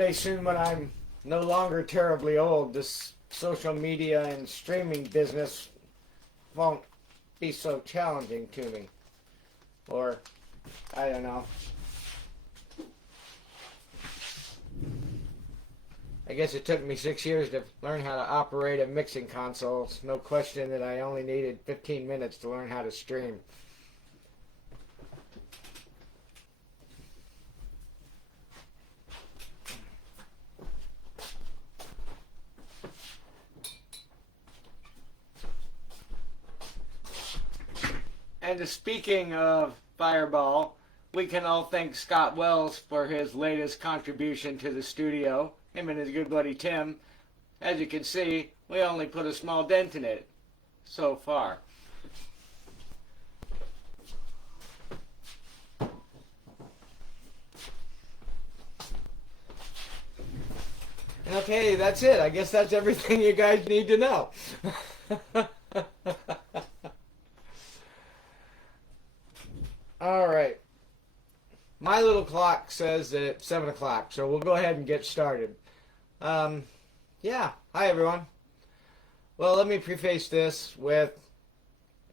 someday soon when I'm no longer terribly old, this social media and streaming business won't be so challenging to me. Or, I don't know. I guess it took me 6 years to learn how to operate a mixing console. It's no question that I only needed 15 minutes to learn how to stream. And speaking of Fireball, we can all thank Scott Wells for his latest contribution to the studio. Him and his good buddy Tim. As you can see, we only put a small dent in it so far. Okay, that's it. I guess that's everything you guys need to know. All right. My little clock says that it's 7 o'clock, so we'll go ahead and get started. Yeah, hi everyone. Well, let me preface this with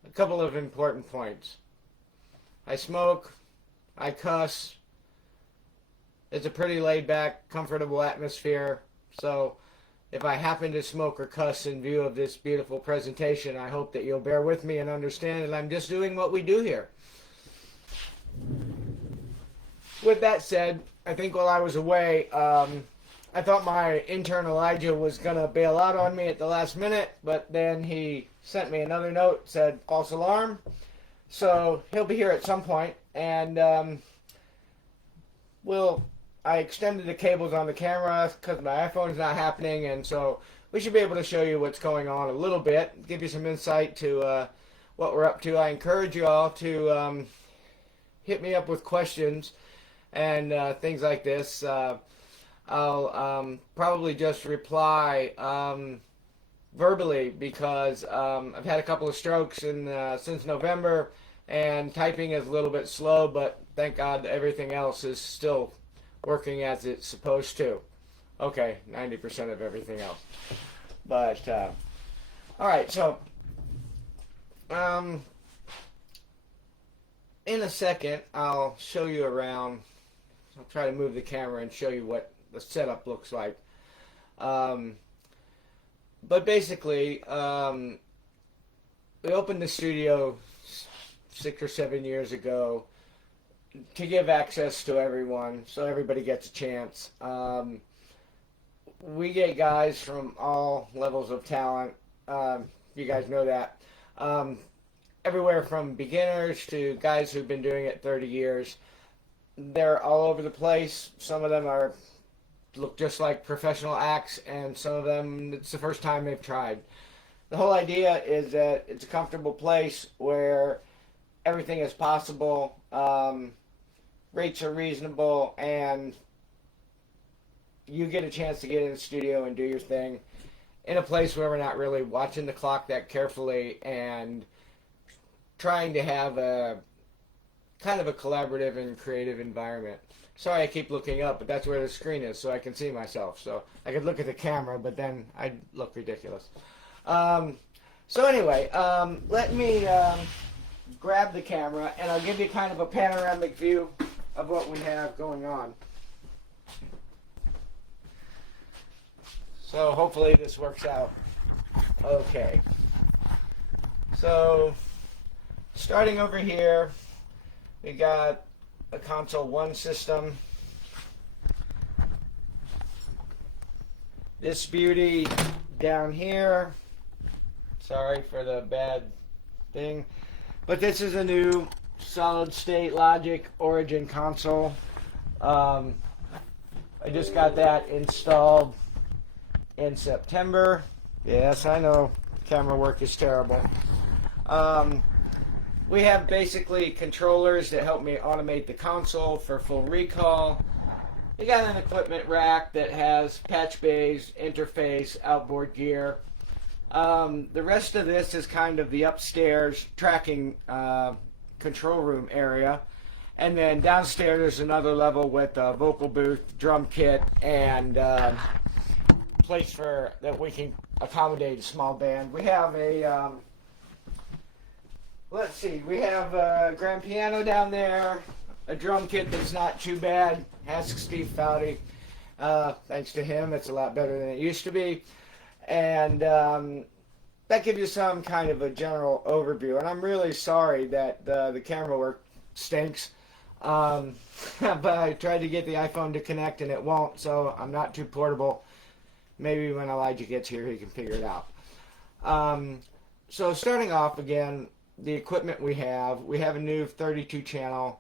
a couple of important points. I smoke, I cuss. It's a pretty laid-back, comfortable atmosphere, so if I happen to smoke or cuss in view of this beautiful presentation, I hope that you'll bear with me and understand that I'm just doing what we do here. With that said, I think while I was away, I thought my intern Elijah was going to bail out on me at the last minute, but then he sent me another note, said false alarm. So he'll be here at some point, and I extended the cables on the camera because my iPhone's not happening, and so we should be able to show you what's going on a little bit, give you some insight to what we're up to. I encourage you all to hit me up with questions and things like this. I'll probably just reply verbally because I've had a couple of strokes since November, and typing is a little bit slow, but thank God everything else is still working as it's supposed to. Okay, 90% of everything else. But, all right, so in a second, I'll show you around. I'll try to move the camera and show you what the setup looks like. But basically, we opened the studio 6 or 7 years ago to give access to everyone, so everybody gets a chance. We get guys from all levels of talent. You guys know that. Everywhere from beginners to guys who've been doing it 30 years. They're all over the place. Some of them look just like professional acts, and some of them, it's the first time they've tried. The whole idea is that it's a comfortable place where everything is possible, rates are reasonable, and you get a chance to get in the studio and do your thing in a place where we're not really watching the clock that carefully and trying to have a kind of a collaborative and creative environment. Sorry I keep looking up, but that's where the screen is so I can see myself. So I could look at the camera, but then I'd look ridiculous. So anyway, let me grab the camera and I'll give you kind of a panoramic view of what we have going on. So hopefully this works out okay. So starting over here, we got a console 1 system. This beauty down here. Sorry for the bad thing. But this is a new solid state Logic Origin console. I just got that installed in September. Yes, I know camera work is terrible. We have basically controllers that help me automate the console for full recall. We got an equipment rack that has patch bays, interface, outboard gear. The rest of this is kind of the upstairs tracking control room area. And then downstairs there's another level with a vocal booth, drum kit, and place for that we can accommodate a small band. We have a let's see, we have a grand piano down there, a drum kit that's not too bad. Ask Steve Foudy. Thanks to him, it's a lot better than it used to be. And that gives you some kind of a general overview. And I'm really sorry that the camera work stinks. But I tried to get the iPhone to connect and it won't, so I'm not too portable. Maybe when Elijah gets here, he can figure it out. So starting off again, the equipment we have a new 32-channel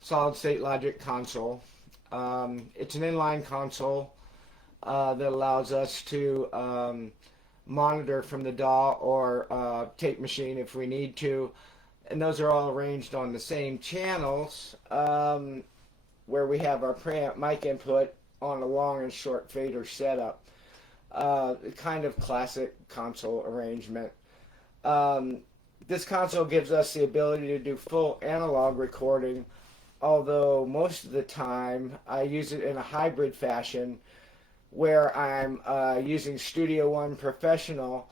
solid-state logic console. It's an inline console that allows us to monitor from the DAW or tape machine if we need to. And those are all arranged on the same channels where we have our preamp mic input on a long and short fader setup. Kind of classic console arrangement. This console gives us the ability to do full analog recording, although most of the time I use it in a hybrid fashion where I'm using Studio One Professional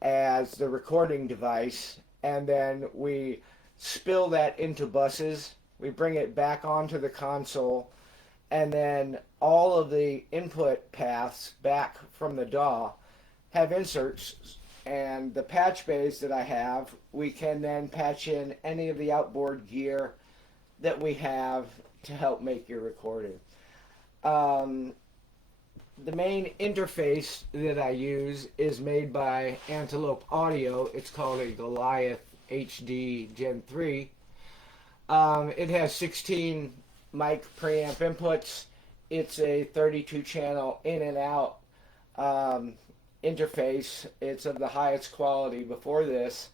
as the recording device, and then we spill that into buses, we bring it back onto the console, and then all of the input paths back from the DAW have inserts, and the patch bays that I have, we can then patch in any of the outboard gear that we have to help make your recording. The main interface that I use is made by Antelope Audio. It's called a Goliath HD Gen 3. It has 16 mic preamp inputs. It's a 32-channel in and out interface. It's of the highest quality. Before this,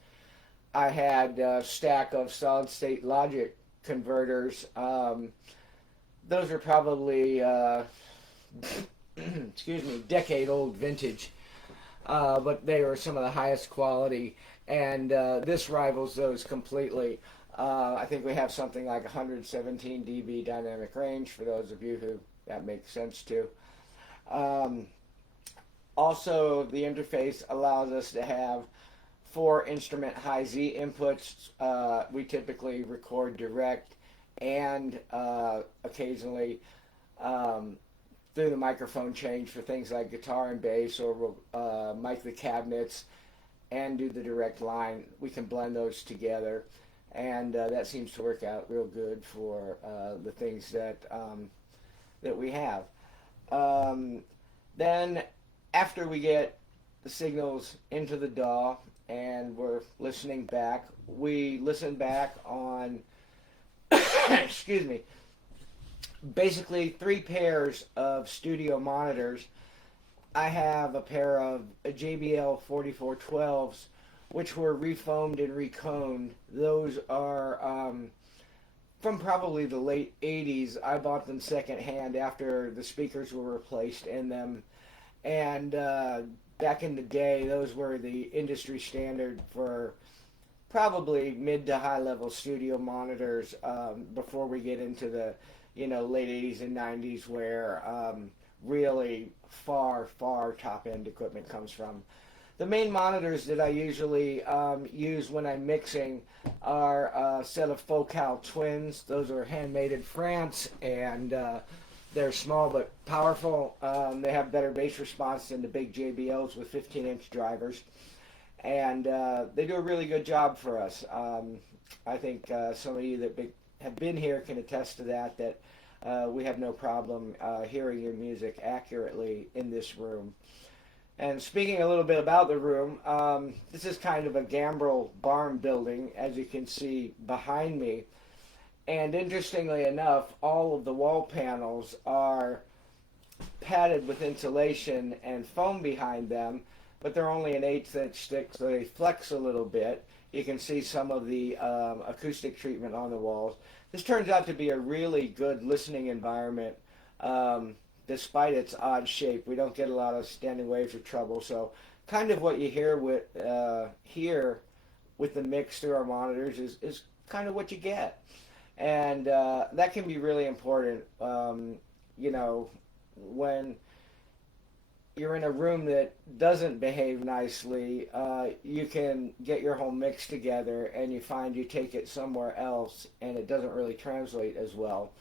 I had a stack of solid-state logic converters. Those are probably excuse me, decade-old vintage, but they are some of the highest quality, and this rivals those completely. I think we have something like 117 dB dynamic range for those of you who that makes sense to. Also, the interface allows us to have 4 instrument high Z inputs. We typically record direct and occasionally through the microphone change for things like guitar and bass, or we'll mic the cabinets and do the direct line. We can blend those together, and that seems to work out real good for the things that that we have. Then after we get the signals into the DAW and we're listening back, we listen back on excuse me, basically 3 pairs of studio monitors. I have a pair of JBL 4412s, which were refoamed and reconed. Those are from probably the late 80s. I bought them secondhand after the speakers were replaced in them. And back in the day, those were the industry standard for probably mid to high level studio monitors before we get into the late 80s and 90s where really far top end equipment comes from. The main monitors that I usually use when I'm mixing are a set of Focal Twins. Those are handmade in France, and they're small but powerful. They have better bass response than the big JBLs with 15-inch drivers, and they do a really good job for us. I think some of you that have been here can attest to that we have no problem hearing your music accurately in this room. And speaking a little bit about the room, this is kind of a gambrel barn building, as you can see behind me. And interestingly enough, all of the wall panels are padded with insulation and foam behind them, but they're only an 1/8 inch thick, so they flex a little bit. You can see some of the acoustic treatment on the walls. This turns out to be a really good listening environment. Despite its odd shape, we don't get a lot of standing waves or trouble. So kind of what you hear with here with the mix through our monitors is kind of what you get. And that can be really important, you know, when you're in a room that doesn't behave nicely, you can get your whole mix together and you find you take it somewhere else and it doesn't really translate as well.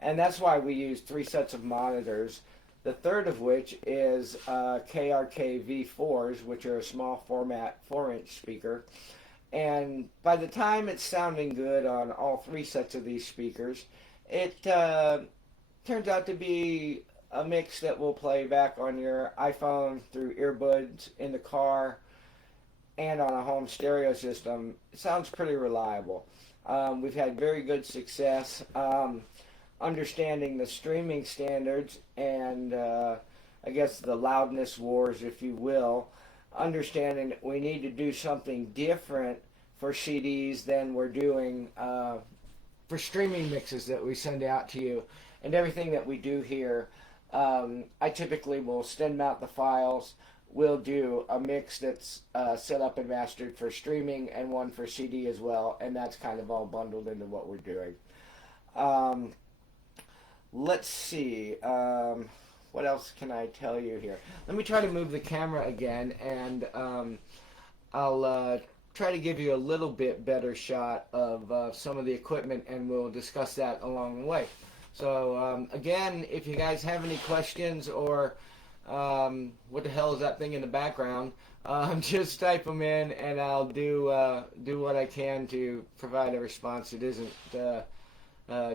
And that's why we use 3 sets of monitors, the third of which is KRK V4s, which are a small format 4-inch speaker. And by the time it's sounding good on all 3 sets of these speakers, it turns out to be a mix that will play back on your iPhone through earbuds in the car and on a home stereo system. It sounds pretty reliable. We've had very good success understanding the streaming standards and I guess the loudness wars, if you will, understanding that we need to do something different for CDs than we're doing for streaming mixes that we send out to you. And everything that we do here, I typically will send out the files. We'll do a mix that's set up and mastered for streaming and one for CD as well, and that's kind of all bundled into what we're doing. Let's see. What else can I tell you here? Let me try to move the camera again, and I'll try to give you a little bit better shot of some of the equipment, and we'll discuss that along the way. So again, if you guys have any questions or what the hell is that thing in the background, just type them in, and I'll do what I can to provide a response that isn't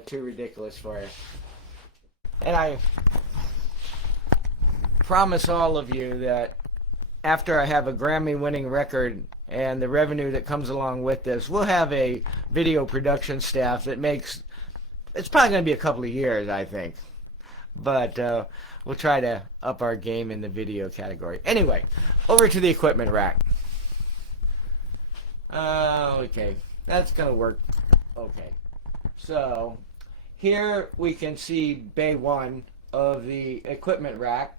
too ridiculous for you. And I promise all of you that after I have a Grammy-winning record and the revenue that comes along with this, we'll have a video production staff that makes, it's probably going to be a couple of years, I think. But we'll try to up our game in the video category. Anyway, over to the equipment rack. Okay, that's going to work. Okay, so here we can see bay 1 of the equipment rack.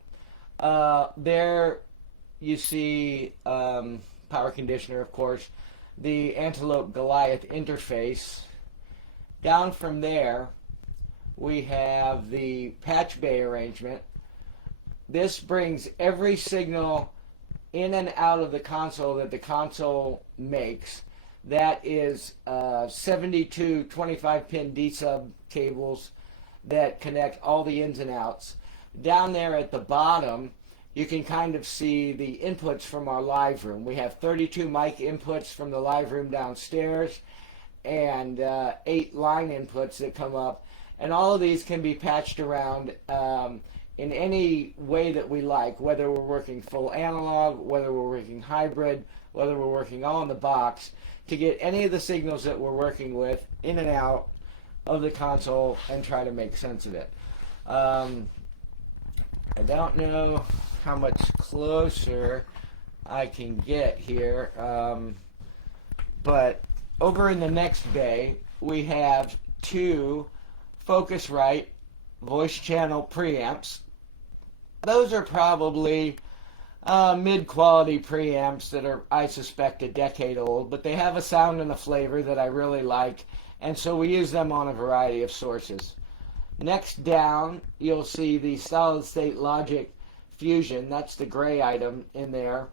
There you see power conditioner, of course, the Antelope Goliath interface. Down from there, we have the patch bay arrangement. This brings every signal in and out of the console that the console makes. That is 72 25-pin D-sub cables that connect all the ins and outs. Down there at the bottom, you can kind of see the inputs from our live room. We have 32 mic inputs from the live room downstairs and 8 line inputs that come up. And all of these can be patched around in any way that we like, whether we're working full analog, whether we're working hybrid, whether we're working all in the box, to get any of the signals that we're working with in and out of the console and try to make sense of it. I don't know how much closer I can get here, but over in the next bay we have 2 Focusrite voice channel preamps. Those are probably mid-quality preamps that are, I suspect, a decade old, but they have a sound and a flavor that I really like, and so we use them on a variety of sources. Next down, you'll see the solid-state logic Fusion. That's the gray item in there,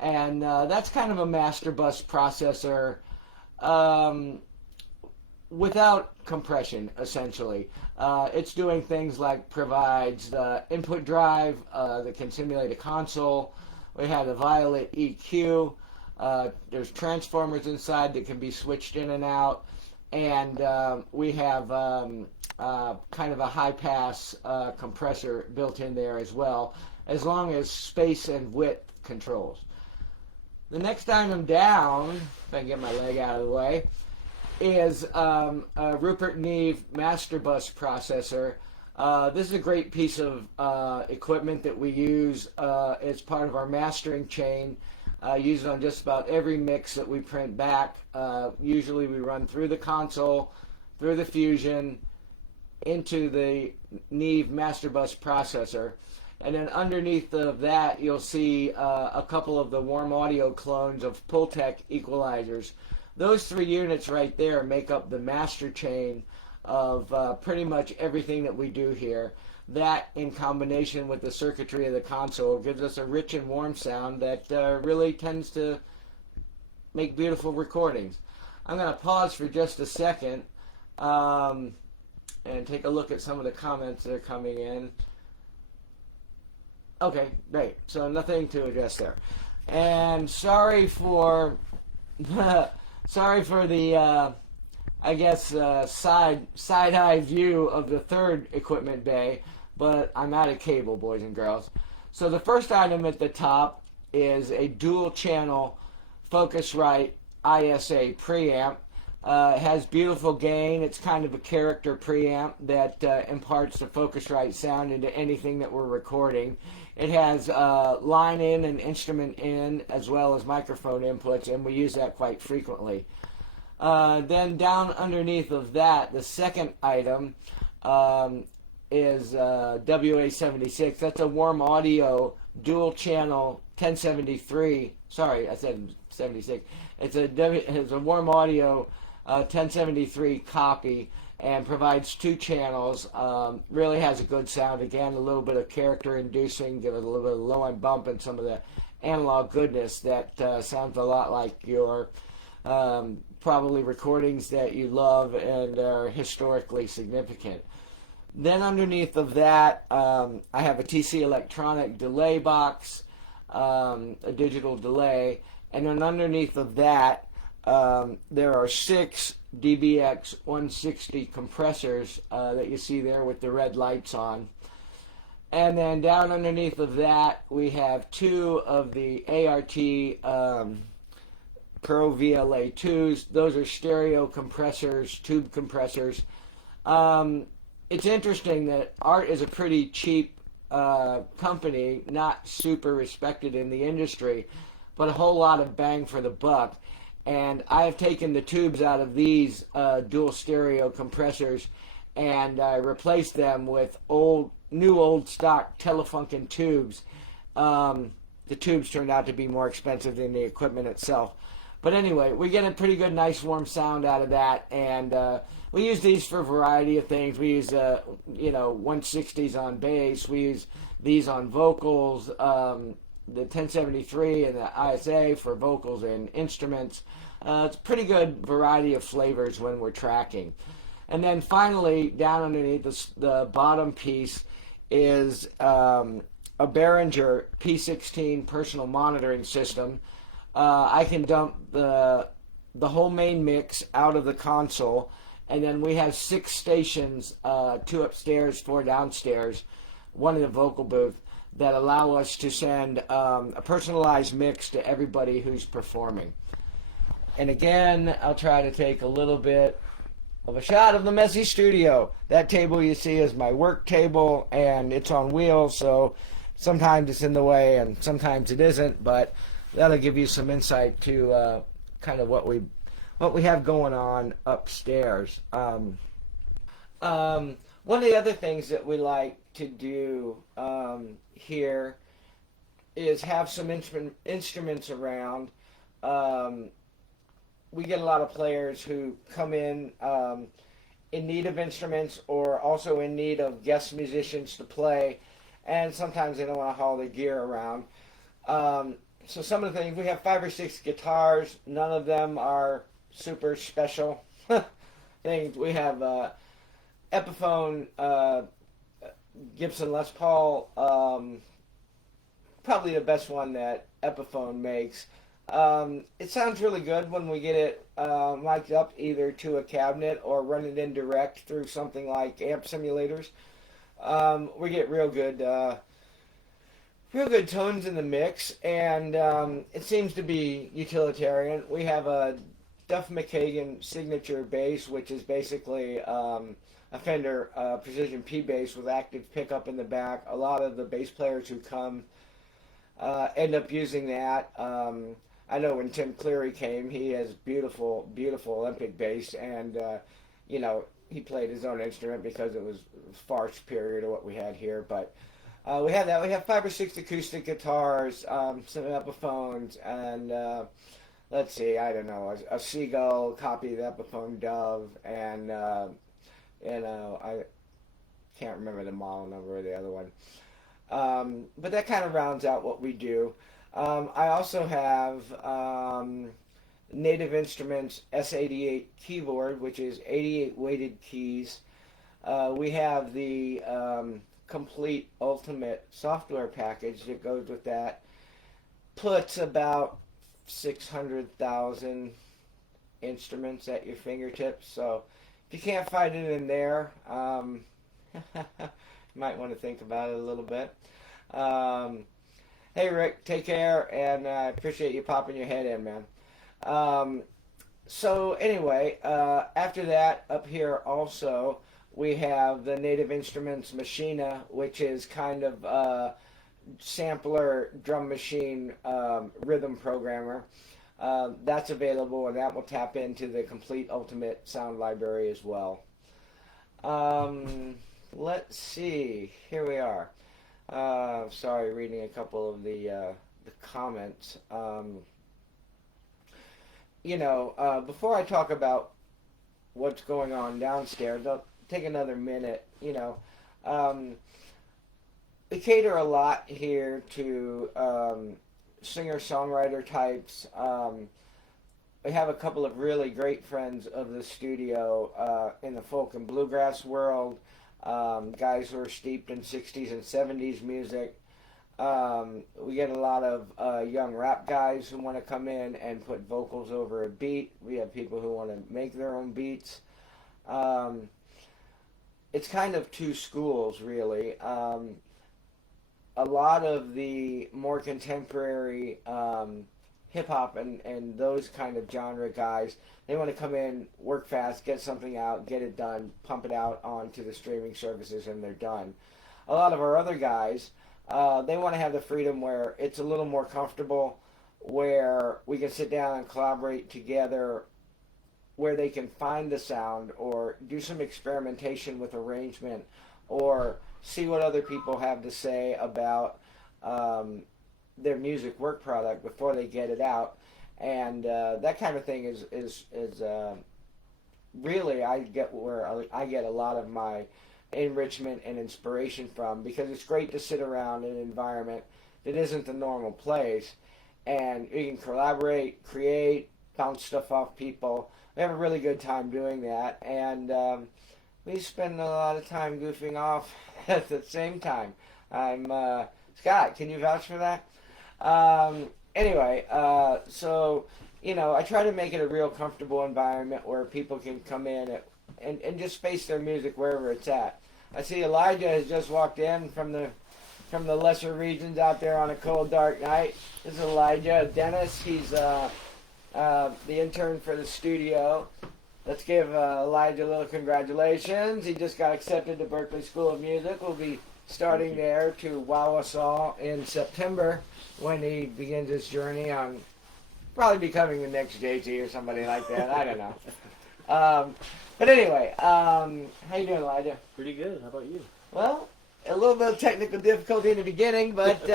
and that's kind of a master bus processor without compression, essentially. It's doing things like provides the input drive that can simulate a console. We have the Violet EQ. There's transformers inside that can be switched in and out. And we have kind of a high-pass compressor built in there as well, as long as space and width controls. The next item down, if I can get my leg out of the way, is a Rupert Neve master bus processor. This is a great piece of equipment that we use as part of our mastering chain. Use it on just about every mix that we print back. Usually we run through the console, through the Fusion, into the Neve master bus processor. And then underneath of that, you'll see a couple of the warm audio clones of Pultec equalizers. Those 3 units right there make up the master chain of pretty much everything that we do here. That, in combination with the circuitry of the console, gives us a rich and warm sound that really tends to make beautiful recordings. I'm going to pause for just a second and take a look at some of the comments that are coming in. Okay, great. So nothing to address there. And sorry for sorry for the I guess side eye view of the third equipment bay, but I'm out of cable, boys and girls. So the first item at the top is a dual channel Focusrite ISA preamp. It has beautiful gain. It's kind of a character preamp that imparts the Focusrite sound into anything that we're recording. It has line in and instrument in, as well as microphone inputs, and we use that quite frequently. Then down underneath of that, the second item is WA76. That's a warm audio dual channel 1073. Sorry, I said 76. It's a warm audio 1073 copy and provides 2 channels. Really has a good sound. Again, a little bit of character inducing, give it a little bit of low end bump and some of the analog goodness that sounds a lot like your probably recordings that you love and are historically significant. Then underneath of that, I have a TC Electronic delay box, a digital delay, and then underneath of that, there are 6 DBX 160 compressors that you see there with the red lights on. And then down underneath of that, we have 2 of the ART Pro VLA 2s. Those are stereo compressors, tube compressors. It's interesting that ART is a pretty cheap company, not super respected in the industry, but a whole lot of bang for the buck. And I have taken the tubes out of these dual stereo compressors and replaced them with new old stock Telefunken tubes. The tubes turned out to be more expensive than the equipment itself. But anyway, we get a pretty good, nice, warm sound out of that, and we use these for a variety of things. We use, 160s on bass. We use these on vocals, the 1073 and the ISA for vocals and instruments. It's a pretty good variety of flavors when we're tracking. And then finally, down underneath the bottom piece is a Behringer P16 personal monitoring system. I can dump the whole main mix out of the console, and then we have 6 stations, 2 upstairs, 4 downstairs, 1 in the vocal booth, that allow us to send a personalized mix to everybody who's performing. And again, I'll try to take a little bit of a shot of the messy studio. That table you see is my work table, and it's on wheels, so sometimes it's in the way and sometimes it isn't, but that'll give you some insight to kind of what we have going on upstairs. One of the other things that we like to do here is have some instruments around. We get a lot of players who come in need of instruments or also in need of guest musicians to play, and sometimes they don't want to haul their gear around. So some of the things, we have 5 or 6 guitars. None of them are super special things. We have Epiphone Gibson Les Paul, probably the best one that Epiphone makes. It sounds really good when we get it mic'd up either to a cabinet or run it in direct through something like amp simulators. We get real good tones in the mix, and it seems to be utilitarian. We have a Duff McKagan signature bass, which is basically a Fender Precision P bass with active pickup in the back. A lot of the bass players who come end up using that. I know when Tim Cleary came, he has beautiful, beautiful Olympic bass, and he played his own instrument because it was far superior to what we had here. But we have that. We have 5 or 6 acoustic guitars, some Epiphones, and let's see, I don't know, a Seagull copy of the Epiphone Dove, and I can't remember the model number of the other one. But that kind of rounds out what we do. I also have Native Instruments S88 keyboard, which is 88 weighted keys. We have the complete ultimate software package that goes with that. Puts about 600,000 instruments at your fingertips. So if you can't find it in there, you might want to think about it a little bit. Hey Rick, take care, and I appreciate you popping your head in, man. So anyway, after that, up here also, we have the Native Instruments Maschine, which is kind of a sampler drum machine rhythm programmer. That's available, and that will tap into the complete ultimate sound library as well. Let's see. Here we are. Sorry, reading a couple of the comments. Before I talk about what's going on downstairs, I'll take another minute. We cater a lot here to singer-songwriter types. We have a couple of really great friends of the studio in the folk and bluegrass world, guys who are steeped in 60s and 70s music. We get a lot of young rap guys who want to come in and put vocals over a beat. We have people who want to make their own beats. It's kind of two schools, really. A lot of the more contemporary hip-hop and those kind of genre guys, they want to come in, work fast, get something out, get it done, pump it out onto the streaming services, and they're done. A lot of our other guys, they want to have the freedom where it's a little more comfortable, where we can sit down and collaborate together, where they can find the sound or do some experimentation with arrangement or see what other people have to say about their music work product before they get it out. And that kind of thing is really I get a lot of my enrichment and inspiration from, because it's great to sit around in an environment that isn't the normal place and you can collaborate, create, bounce stuff off people. We have a really good time doing that, and we spend a lot of time goofing off at the same time. I'm Scott, can you vouch for that? Anyway, so I try to make it a real comfortable environment where people can come in and just space their music wherever it's at. I see Elijah has just walked in from the lesser regions out there on a cold, dark night. This is Elijah. Dennis, he's the intern for the studio. Let's give Elijah a little congratulations. He just got accepted to Berklee School of Music. We'll be starting there to wow us all in September when he begins his journey on probably becoming the next JT or somebody like that. I don't know. But anyway, how you doing, Elijah? Pretty good. How about you? Well, a little bit of technical difficulty in the beginning, but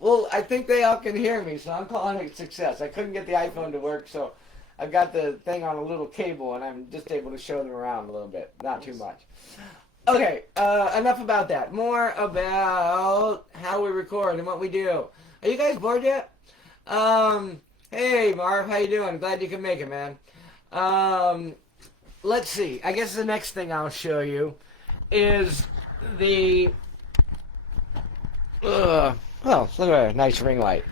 well, I think they all can hear me, so I'm calling it a success. I couldn't get the iPhone to work, so I've got the thing on a little cable, and I'm just able to show them around a little bit. Not too much. Okay, enough about that. More about how we record and what we do. Are you guys bored yet? Hey, Marv, how you doing? Glad you can make it, man. Let's see. I guess the next thing I'll show you is the... well, look at that nice ring light.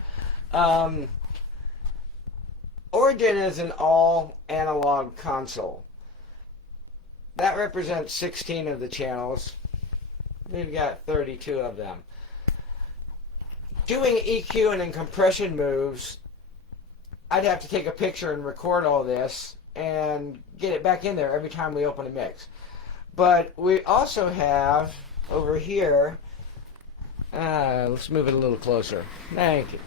Origin is an all-analog console. That represents 16 of the channels. We've got 32 of them. Doing EQ and compression moves, I'd have to take a picture and record all this and get it back in there every time we open a mix. But we also have over here, let's move it a little closer. Thank you.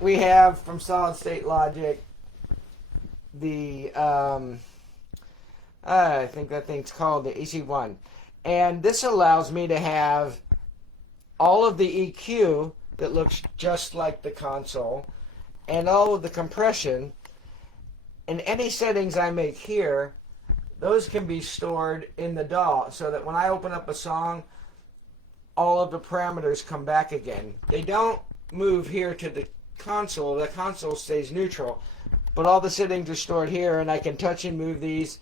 We have from Solid State Logic the I think that thing's called the EC1, and this allows me to have all of the EQ that looks just like the console and all of the compression, and any settings I make here those can be stored in the DAW so that when I open up a song, all of the parameters come back again. They don't move here to the console. The console stays neutral, but all the settings are stored here, and I can touch and move these,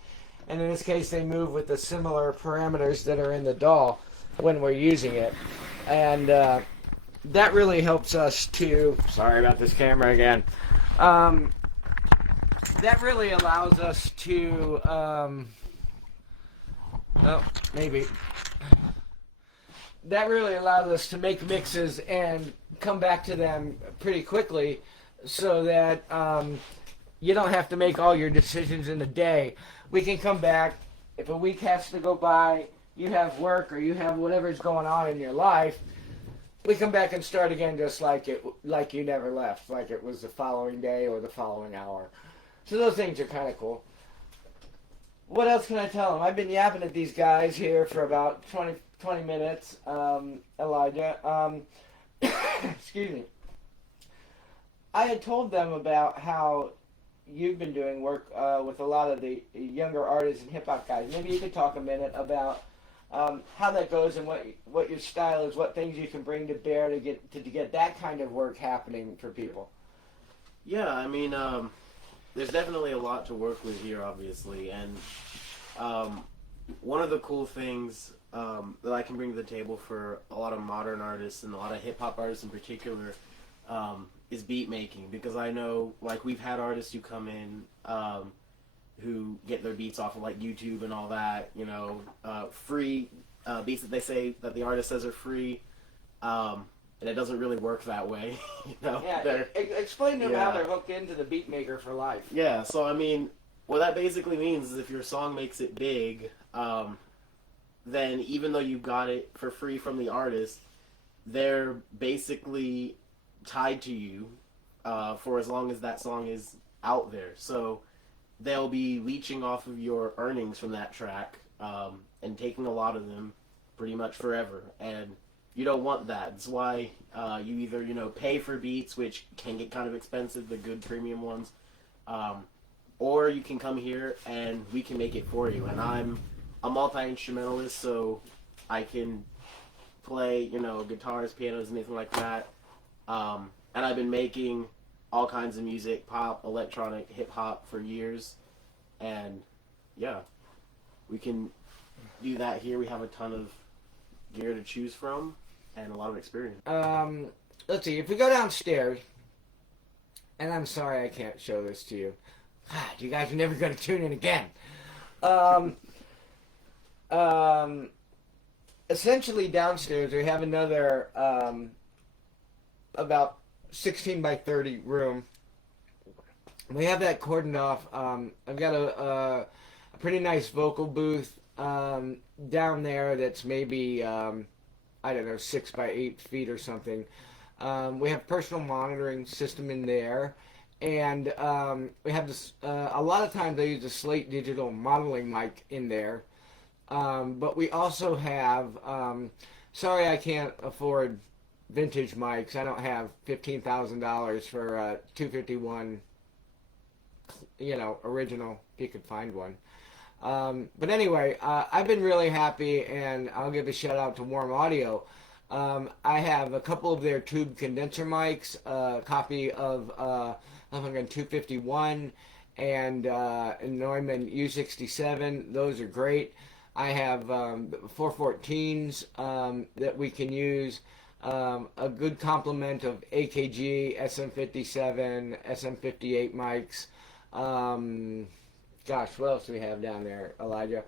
and in this case they move with the similar parameters that are in the DAW when we're using it. And that really helps us to, sorry about this camera again, that really allows us to, that really allows us to make mixes and come back to them pretty quickly so that you don't have to make all your decisions in a day. We can come back, if a week has to go by, you have work or you have whatever's going on in your life, we come back and start again just like you never left, like it was the following day or the following hour. So those things are kind of cool. What else can I tell them? I've been yapping at these guys here for about 20 minutes, Elijah. Excuse me. I had told them about how you've been doing work with a lot of the younger artists and hip-hop guys. Maybe you could talk a minute about how that goes and what your style is, what things you can bring to bear to get that kind of work happening for people. Yeah, I mean, there's definitely a lot to work with here, obviously, and one of the cool things that I can bring to the table for a lot of modern artists and a lot of hip-hop artists in particular is beat making, because I know, like, we've had artists who come in who get their beats off of, like, YouTube and all that, you know, free beats that they say that the artist says are free, and it doesn't really work that way. You know? Yeah, explain to them how they're hooked into the beat maker for life. Yeah, so I mean, what that basically means is if your song makes it big, then even though you got it for free from the artist, they're basically tied to you for as long as that song is out there. So they'll be leeching off of your earnings from that track and taking a lot of them pretty much forever. And you don't want that. That's why you either, you know, pay for beats, which can get kind of expensive, the good premium ones, or you can come here and we can make it for you. And I'm a multi-instrumentalist, so I can play, you know, guitars, pianos, anything like that. And I've been making all kinds of music, pop, electronic, hip-hop for years. And, yeah, we can do that here. We have a ton of gear to choose from and a lot of experience. Let's see, if we go downstairs, and I'm sorry I can't show this to you. God, you guys are never going to tune in again. Essentially downstairs we have another about 16 by 30 room. We have that cordoned off. I've got a pretty nice vocal booth down there that's maybe I don't know, 6 by 8 feet or something. We have personal monitoring system in there, and we have this. A lot of times I use a Slate Digital modeling mic in there, but we also have. Sorry, I can't afford vintage mics. I don't have $15,000 for a 251. You know, original. If you could find one. But anyway, I've been really happy, and I'll give a shout out to Warm Audio. I have a couple of their tube condenser mics, a copy of Neumann 251 and Neumann U67. Those are great. I have 414s that we can use. A good complement of AKG, SM57, SM58 mics. Gosh, what else do we have down there, Elijah?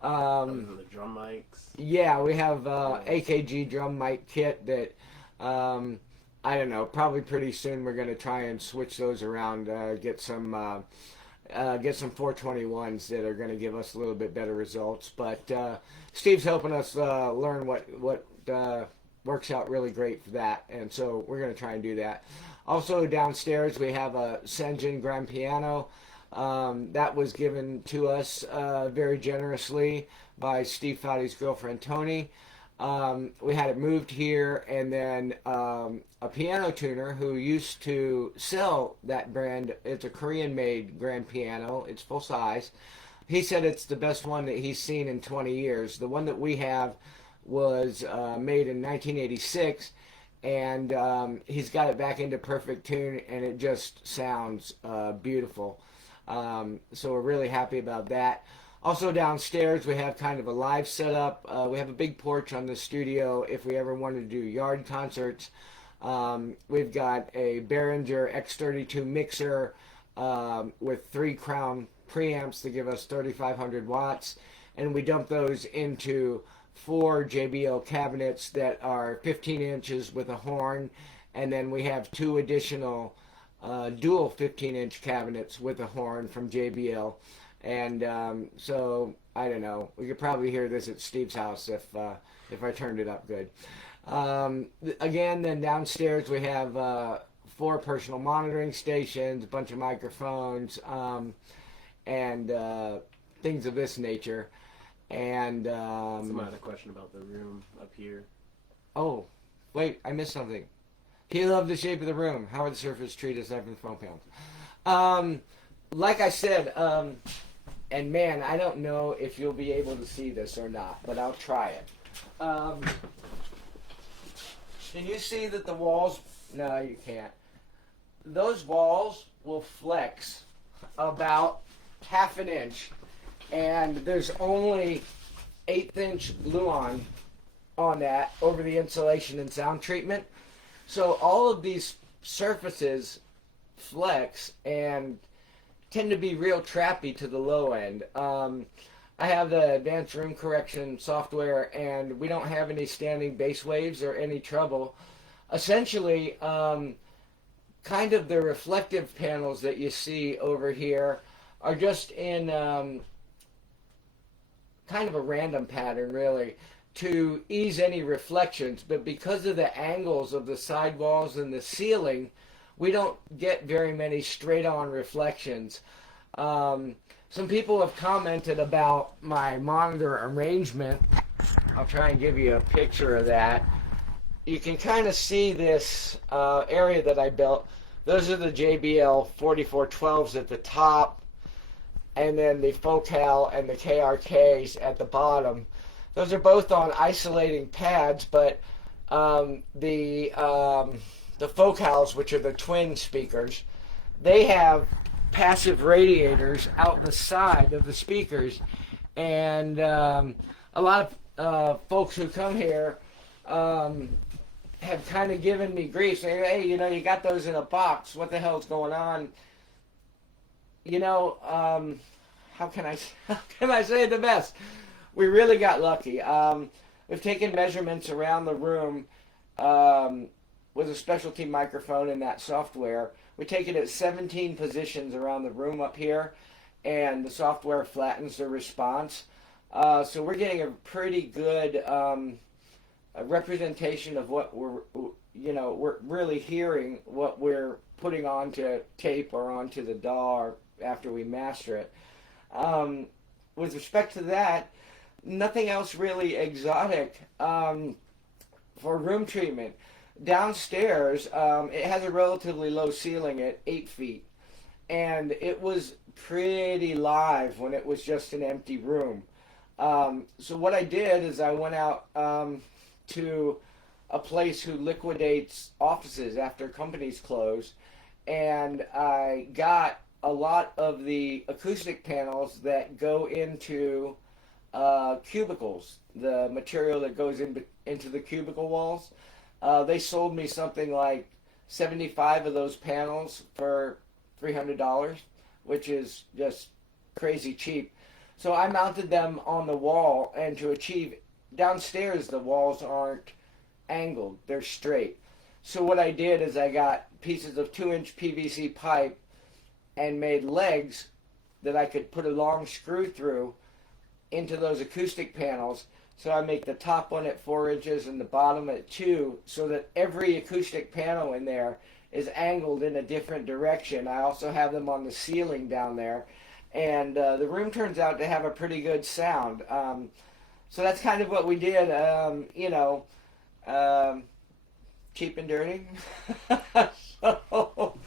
The drum mics. Yeah, we have AKG drum mic kit that, I don't know, probably pretty soon we're going to try and switch those around, get some 421s that are going to give us a little bit better results. But Steve's helping us learn what works out really great for that, and so we're going to try and do that. Also downstairs we have a Senjin grand piano. That was given to us very generously by Steve Fowdy's girlfriend Tony. We had it moved here, and then a piano tuner who used to sell that brand. It's a Korean-made grand piano. It's full size. he said it's the best one that he's seen in 20 years. The one that we have was made in 1986, and he's got it back into perfect tune, and it just sounds beautiful. So we're really happy about that. Also downstairs we have kind of a live setup. We have a big porch on the studio if we ever wanted to do yard concerts. We've got a Behringer X32 mixer with 3 crown preamps to give us 3,500 watts, and we dump those into 4 JBL cabinets that are 15 inches with a horn, and then we have 2 additional dual 15-inch cabinets with a horn from JBL. And so I don't know, we could probably hear this at Steve's house if I turned it up good. Again, then downstairs we have 4 personal monitoring stations, a bunch of microphones, and things of this nature. And Someone had a question about the room up here. Oh, wait, I missed something. He loved the shape of the room. How are the surface treated aside from the foam panels? Like I said, and man, I don't know if you'll be able to see this or not, but I'll try it. Can you see that the walls? No, you can't. Those walls will flex about half an inch, and there's only 1/8 inch Luan on that over the insulation and sound treatment. So all of these surfaces flex and tend to be real trappy to the low end. I have the advanced room correction software, and we don't have any standing bass waves or any trouble. Essentially, kind of the reflective panels that you see over here are just in kind of a random pattern, really, to ease any reflections. But because of the angles of the sidewalls and the ceiling, we don't get very many straight-on reflections. Some people have commented about my monitor arrangement. I'll try and give you a picture of that. You can kind of see this area that I built. Those are the JBL 4412s at the top, and then the Focal and the KRKs at the bottom. Those are both on isolating pads, but the Focals, which are the twin speakers, they have passive radiators out the side of the speakers, and a lot of folks who come here have kind of given me grief, saying, hey, you know, you got those in a box, what the hell's going on? You know, how can I say it the best? We really got lucky. We've taken measurements around the room with a specialty microphone in that software. We take it at 17 positions around the room up here, and the software flattens the response. So we're getting a pretty good representation of what we're really hearing, what we're putting onto tape or onto the DAW after we master it. With respect to that, nothing else really exotic for room treatment. Downstairs, it has a relatively low ceiling at 8 feet, and it was pretty live when it was just an empty room. So what I did is I went out to a place who liquidates offices after companies close, and I got a lot of the acoustic panels that go into cubicles, the material that goes into the cubicle walls. They sold me something like 75 of those panels for $300, which is just crazy cheap. So I mounted them on the wall, and to achieve, downstairs the walls aren't angled, they're straight. So what I did is I got pieces of 2-inch PVC pipe and made legs that I could put a long screw through into those acoustic panels. So I make the top one at 4 inches and the bottom at 2, so that every acoustic panel in there is angled in a different direction. I also have them on the ceiling down there, and the room turns out to have a pretty good sound. So that's kind of what we did, cheap and dirty. So,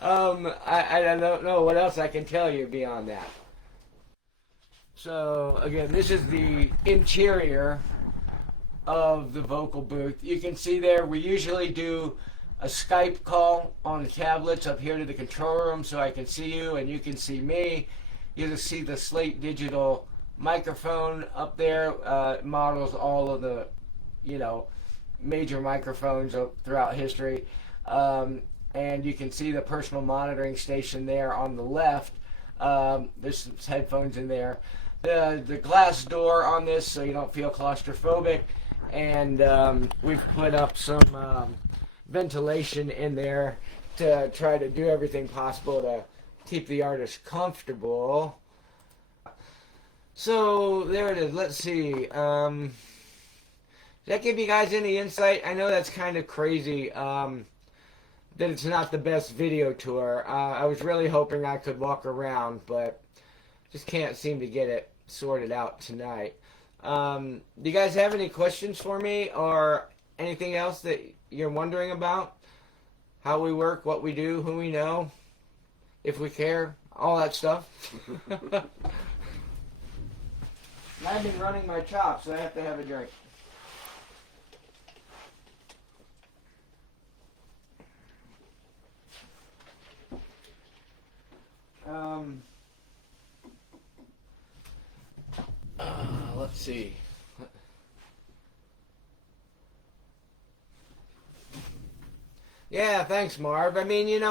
I don't know what else I can tell you beyond that. So again, this is the interior of the vocal booth. You can see there we usually do a Skype call on the tablets up here to the control room so I can see you and you can see me. You just see the Slate Digital microphone up there. It models all of the, major microphones throughout history. And you can see the personal monitoring station there on the left. There's some headphones in there. The glass door on this so you don't feel claustrophobic. And we've put up some ventilation in there to try to do everything possible to keep the artist comfortable. So there it is. Let's see. Does that give you guys any insight? I know that's kind of crazy that it's not the best video tour. I was really hoping I could walk around, but just can't seem to get it sorted out tonight. Do you guys have any questions for me or anything else that you're wondering about? How we work, what we do, who we know, if we care, all that stuff. I've been running my chops, so I have to have a drink. Let's see. Yeah, thanks, Marv. I mean,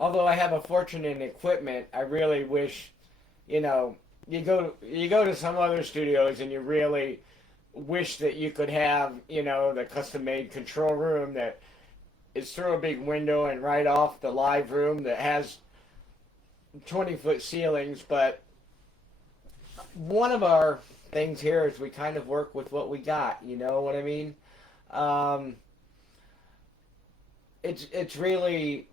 although I have a fortune in equipment, I really wish, you go to some other studios and you really wish that you could have, the custom-made control room that is through a big window and right off the live room that has 20-foot ceilings. But one of our things here is we kind of work with what we got, you know what I mean? It's really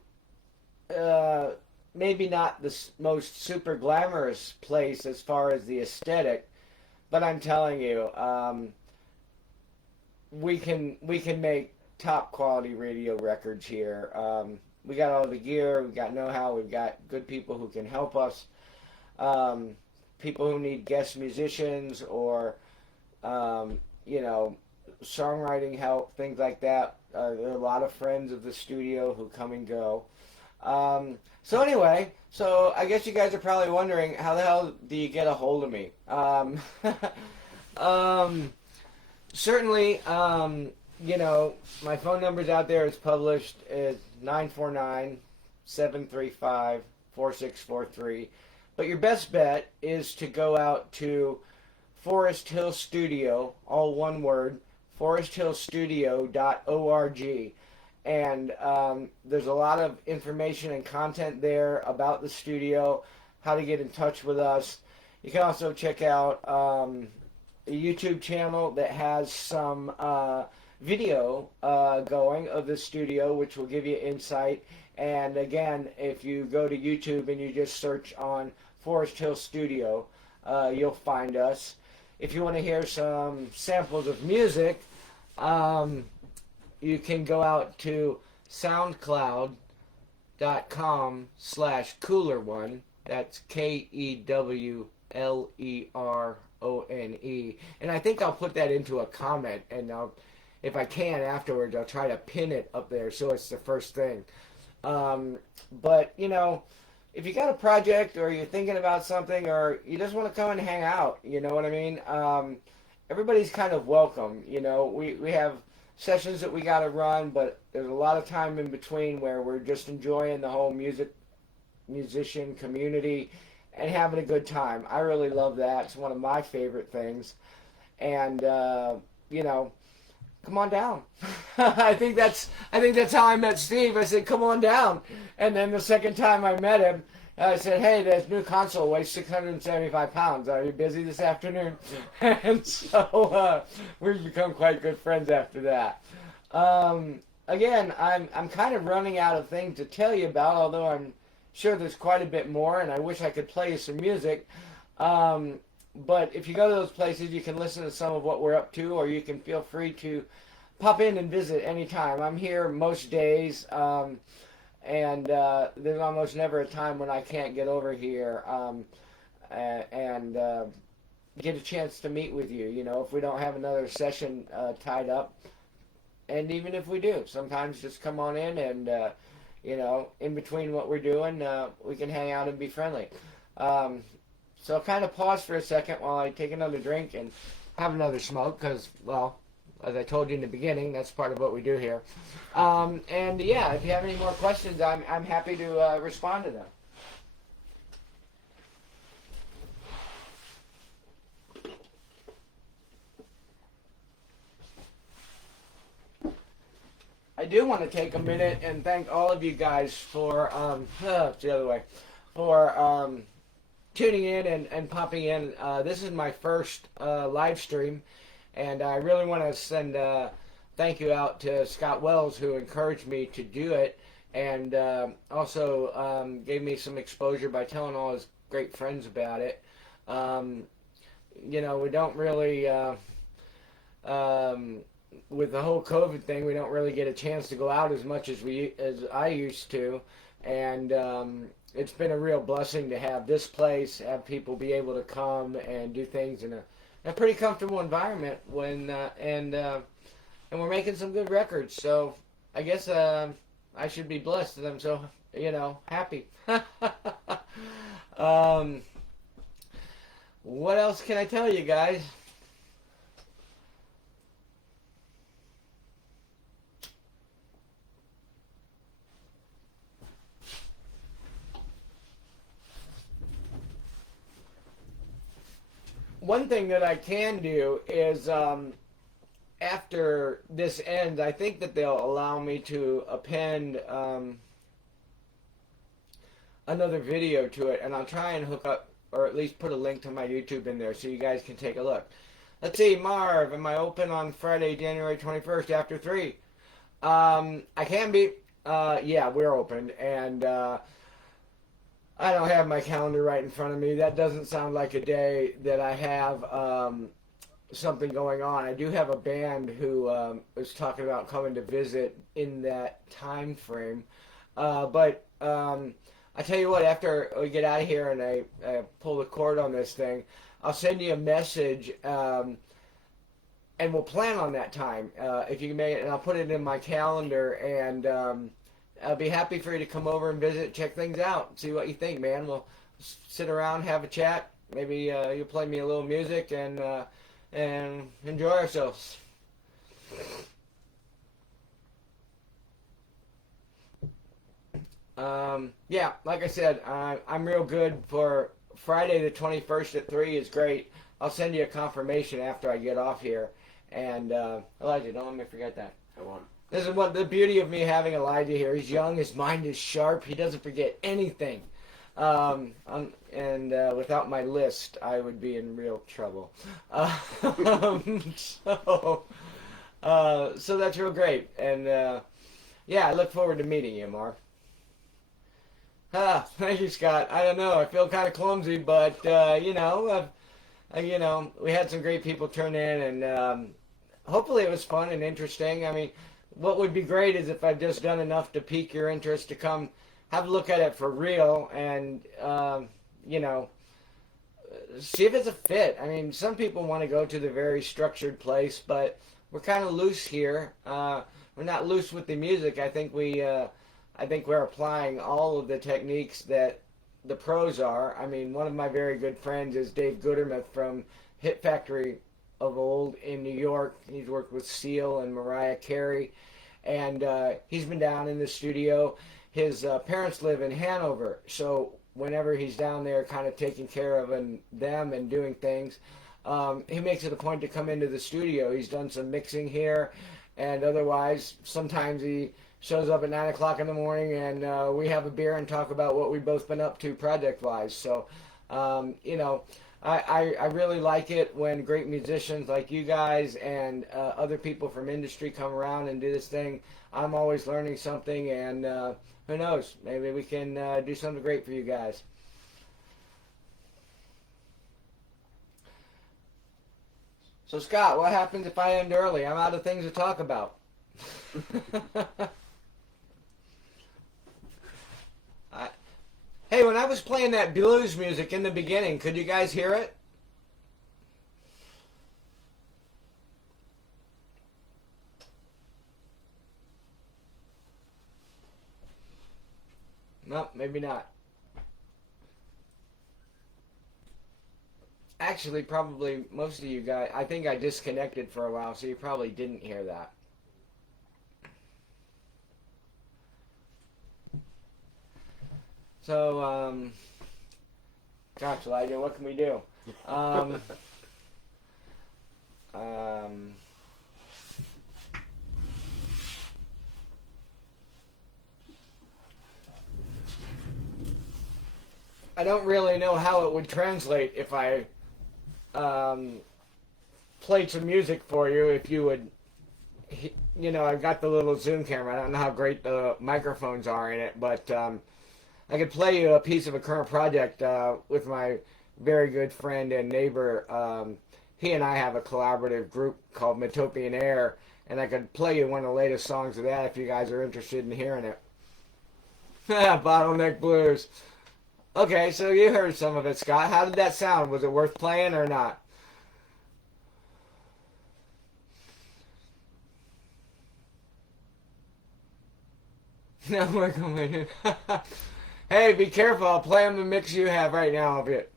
maybe not the most super glamorous place as far as the aesthetic, but I'm telling you, we can make top quality radio records here. We got all the gear, we've got know-how, we've got good people who can help us. People who need guest musicians or songwriting help, things like that. There are a lot of friends of the studio who come and go. So anyway, I guess you guys are probably wondering, how the hell do you get a hold of me? Certainly, my phone number's out there. It's published. It's 949-735-4643. But your best bet is to go out to Forest Hill Studio, all one word, foresthillstudio.org. And there's a lot of information and content there about the studio, how to get in touch with us. You can also check out a YouTube channel that has some video going of the studio, which will give you insight. And again, if you go to YouTube and you just search on Forest Hill Studio, you'll find us. If you want to hear some samples of music, you can go out to soundcloud.com/coolerone. That's KEWLERONE. And I think I'll put that into a comment, and if I can afterwards, I'll try to pin it up there so it's the first thing. But, if you got a project or you're thinking about something or you just want to come and hang out, you know what I mean? Everybody's kind of welcome. We have sessions that we got to run, but there's a lot of time in between where we're just enjoying the whole musician community and having a good time. I really love that. It's one of my favorite things. And, come on down. I think that's how I met Steve. I said, come on down. And then the second time I met him, I said, hey, this new console weighs 675 pounds. Are you busy this afternoon? And so we've become quite good friends after that. Again, I'm kind of running out of things to tell you about, although I'm sure there's quite a bit more, and I wish I could play you some music. But if you go to those places, you can listen to some of what we're up to, or you can feel free to pop in and visit anytime. I'm here most days. and there's almost never a time when I can't get over here and get a chance to meet with you. You know, if we don't have another session tied up, and even if we do, sometimes just come on in and you know, in between what we're doing, we can hang out and be friendly. So I'll kind of pause for a second while I take another drink and have another smoke because, well, as I told you in the beginning, that's part of what we do here. And yeah, if you have any more questions, I'm happy to respond to them. I do want to take a minute and thank all of you guys for, it's the other way, for tuning in and popping in. This is my first live stream, and I really want to send a thank you out to Scott Wells, who encouraged me to do it, and also gave me some exposure by telling all his great friends about it. You know, we don't really, with the whole COVID thing, we don't really get a chance to go out as much as I used to, and it's been a real blessing to have this place, have people be able to come and do things in a pretty comfortable environment when and we're making some good records. So I guess I should be blessed that I'm so, you know, happy. What else can I tell you guys? One thing that I can do is after this ends, I think that they'll allow me to append another video to it, and I'll try and hook up, or at least put a link to my YouTube in there so you guys can take a look. Let's see, Marv, am I open on Friday, January 21st after 3? I can be. Yeah, we're open, and I don't have my calendar right in front of me. That doesn't sound like a day that I have something going on. I do have a band who is talking about coming to visit in that time frame. But I tell you what, after we get out of here and I pull the cord on this thing, I'll send you a message and we'll plan on that time. If you can make it, and I'll put it in my calendar, and I'll be happy for you to come over and visit, check things out, see what you think, man. We'll sit around, have a chat. Maybe you'll play me a little music and enjoy ourselves. Yeah, like I said, I'm real good for Friday the 21st at 3 is great. I'll send you a confirmation after I get off here. And Elijah, don't let me forget that. I won't. This is what the beauty of me having Elijah here. He's young, his mind is sharp, he doesn't forget anything. And without my list, I would be in real trouble. So that's real great. And yeah, I look forward to meeting you, Mark. Thank you, Scott. I don't know, I feel kind of clumsy, but you know, we had some great people turn in, and hopefully it was fun and interesting. I mean, what would be great is if I've just done enough to pique your interest to come have a look at it for real and, you know, see if it's a fit. I mean, some people want to go to the very structured place, but we're kind of loose here. We're not loose with the music. I think we're applying all of the techniques that the pros are. I mean, one of my very good friends is Dave Goodermuth from Hit Factory of old in New York. He's worked with Seal and Mariah Carey, and he's been down in the studio. His parents live in Hanover, so whenever he's down there kind of taking care of them and doing things, he makes it a point to come into the studio. He's done some mixing here, and otherwise sometimes he shows up at 9 o'clock in the morning and we have a beer and talk about what we've both been up to project-wise. So, you know, I really like it when great musicians like you guys and other people from industry come around and do this thing. I'm always learning something, and who knows, maybe we can do something great for you guys. So Scott, what happens if I end early? I'm out of things to talk about. was playing that blues music in the beginning. Could you guys hear it? No, maybe not. Actually, probably most of you guys, I think I disconnected for a while, so you probably didn't hear that. So, gosh, Elijah, what can we do? I don't really know how it would translate if I played some music for you. If you would, you know, I've got the little Zoom camera. I don't know how great the microphones are in it, but I could play you a piece of a current project with my very good friend and neighbor. He and I have a collaborative group called Metopian Air, and I could play you one of the latest songs of that if you guys are interested in hearing it. Bottleneck Blues. Okay, so you heard some of it, Scott. How did that sound? Was it worth playing or not? No, we're going. Hey, be careful. I'll play them the mix you have right now of it.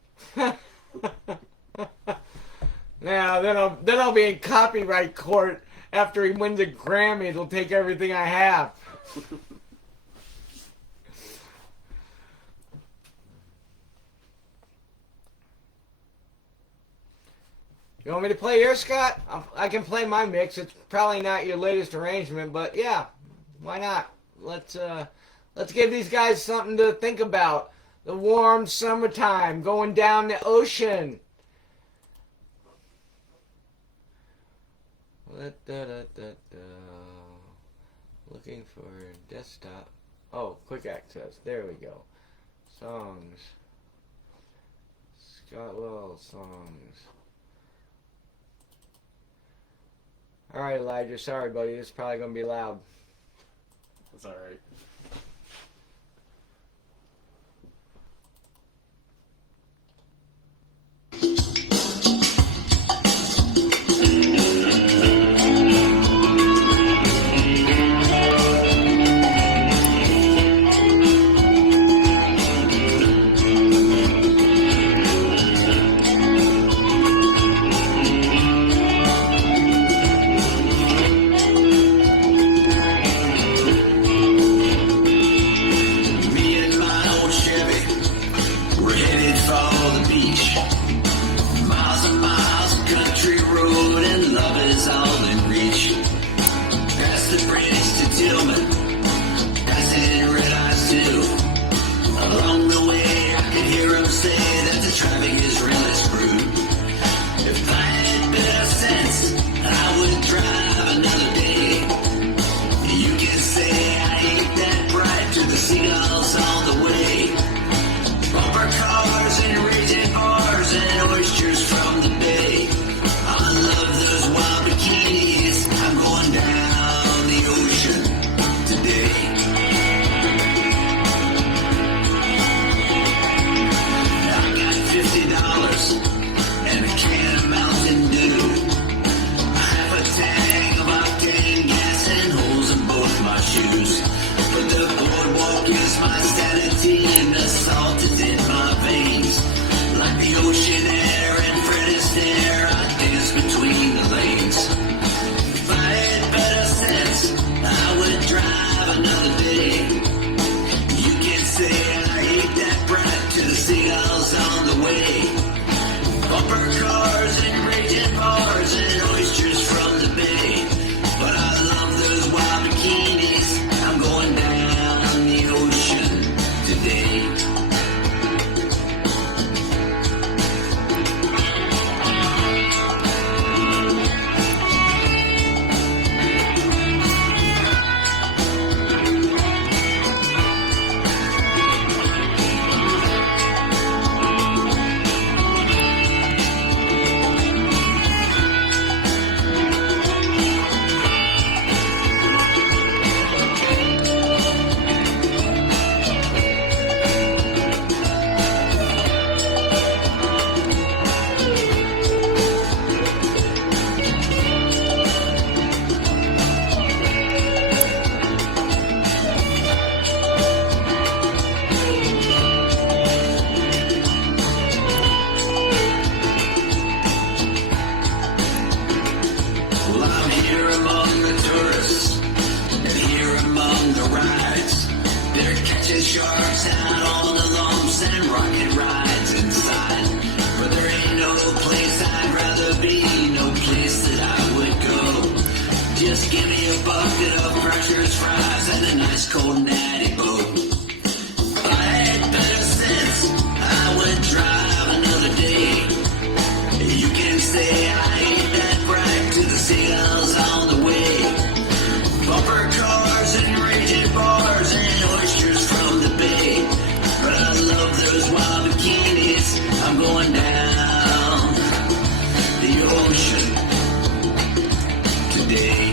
Now, then I'll be in copyright court after he wins a Grammy. They'll take everything I have. You want me to play yours, Scott? I can play my mix. It's probably not your latest arrangement, but yeah, why not? Let's give these guys something to think about. The warm summertime, going down the ocean. Looking for desktop. Oh, quick access. There we go. Songs. Scott Wells songs. Alright, Elijah. Sorry, buddy. This is probably going to be loud. That's alright. Another sharks out all the lumps and rocket rides inside. But there ain't no place I'd rather be, no place that I would go. Just give me a bucket of Crusher's fries and a nice cold natty boat. If I had better sense, I would drive another day. You can say I ain't that bright to the seagulls on the way. Bumper cars and raging bars and oysters from the bay. But I love those wild bikinis. I'm going down the ocean today.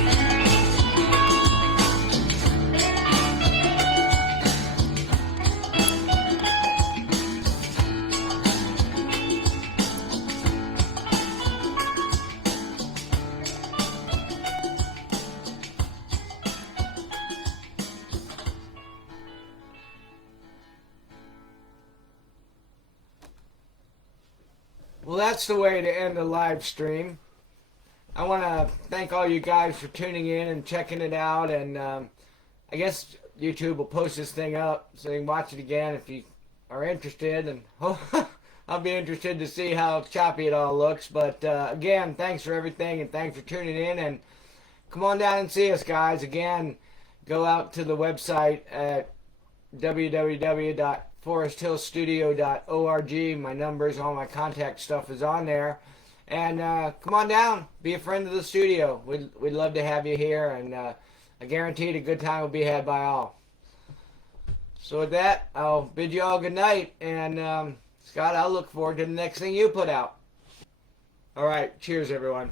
Well, that's the way to end the live stream. I want to thank all you guys for tuning in and checking it out, and I guess YouTube will post this thing up so you can watch it again if you are interested, and I'll be interested to see how choppy it all looks. But again, thanks for everything, and thanks for tuning in, and come on down and see us, guys. Again, go out to the website at www.foresthillstudio.org. My numbers, all my contact stuff is on there. And come on down, be a friend of the studio. We'd love to have you here, and I guarantee a good time will be had by all. So with that, I'll bid you all good night, and Scott, I'll look forward to the next thing you put out. All right, cheers, everyone.